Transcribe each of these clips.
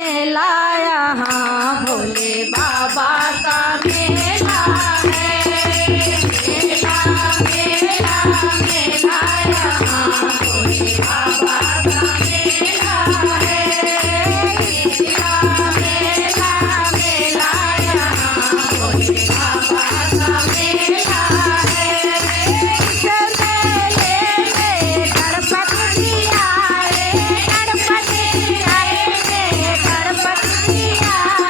मेला यहाँ भोले बाबा का मेला है। मेला मेला मेला यहाँ भोले बाबा का मेला है। मेला मेला मेला यहाँ भोले बाबा का मेला है। इस मेले में गणपति जी आए, गणपति जी आए रे, गणपति जी आए,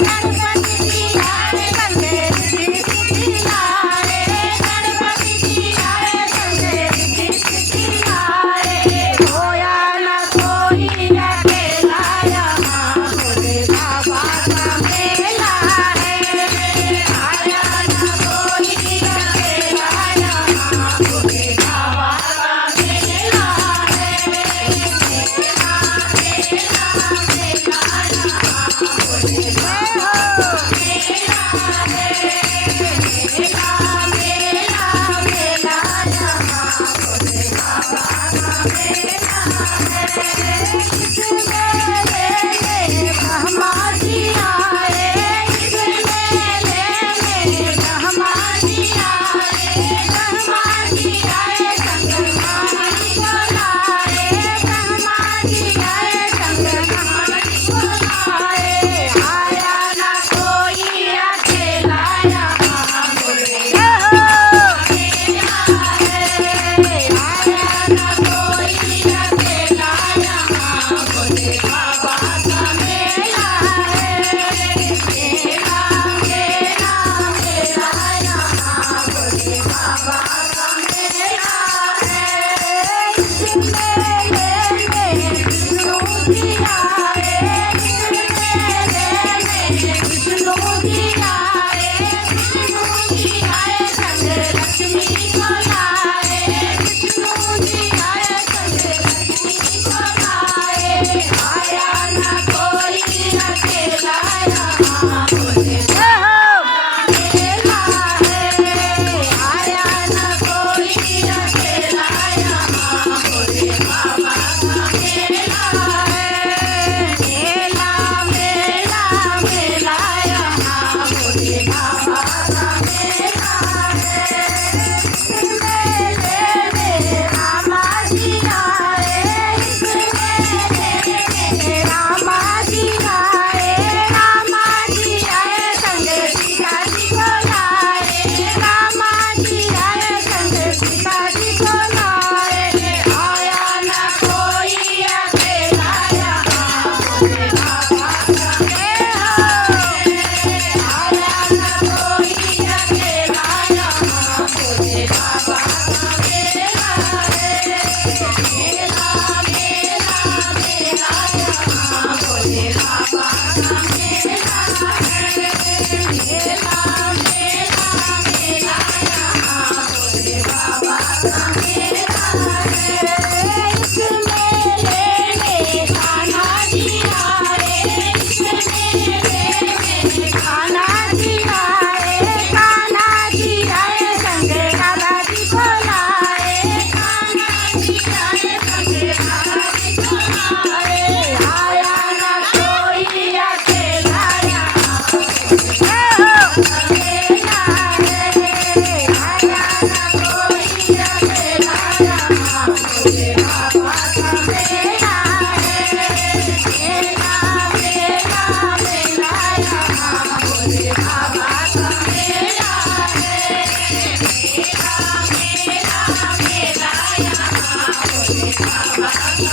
गणपति जी आए, संगे रिद्धि लाए, गणपति जी आए, संगे रिद्धि लाए। होया न कोई अकेला यहाँ भोले बाबा का मेला है। आया न कोई अकेला यहाँ भोले बाबा का मेला है। मेला मेला मेला यहाँ भोले बाबा का मेला है। मेला मेला मेला यहाँ भोले बाबा का मेला है। इस मेले में ब्रह्मा जी आए, इस मेले में ब्रह्मा जी आए, ब्रह्मा जी आए, शंकर महाराज को लाए, ब्रह्मा जी आए, शंकर महाराज को लाए। आया न कोई अकेला यहाँ भोले बाबा का मेला है। आया न कोई अकेला यहाँ भोले बाबा का मेला है। मेला मेला मेला यहाँ भोले बाबा का मेला है। इस मेले में विष्णु जी आए, इस मेले में विष्णु जी आए, विष्णु जी आए, संग लक्ष्मी को लाए, विष्णु जी आए, संग लक्ष्मी को लाए। आया न कोई अकेला यहाँ भोले बाबा का मेला है। आया न कोई अकेला यहाँ भोले बाबा का मेला है। मेला मेला मेला यहाँ भोले बाबा का मेला है। इस मेले में रामा जी आए, इस मेले में रामा जी आए, रामा जी आए, संग सीता जी को लाए, रामा जी आए, संग सीता जी को लाए। आया न कोई अकेला यहाँ भोले बाबा का मेला है। आया न कोई अकेला यहाँ भोले बाबा का मेला है। मेला मेला मेला यहाँ भोले बाबा का मेला है। मेला मेला मेला यहाँ भोले बाबा का मेला है। इस मेले में कान्हा जी आए, इस मेले में कान्हा जी आए, कान्हा जी आए, संग राधा जी को लाए, कान्हा जी आए, संग राधा जी को लाए। आया न कोई अकेला यहाँ भोले बाबा का मेला है। आया न कोई अकेला यहाँ भोले बाबा का मेला है। मेला मेला मेला यहाँ भोले बाबा का मेला है। मेला मेला मेला यहाँ भोले बाबा का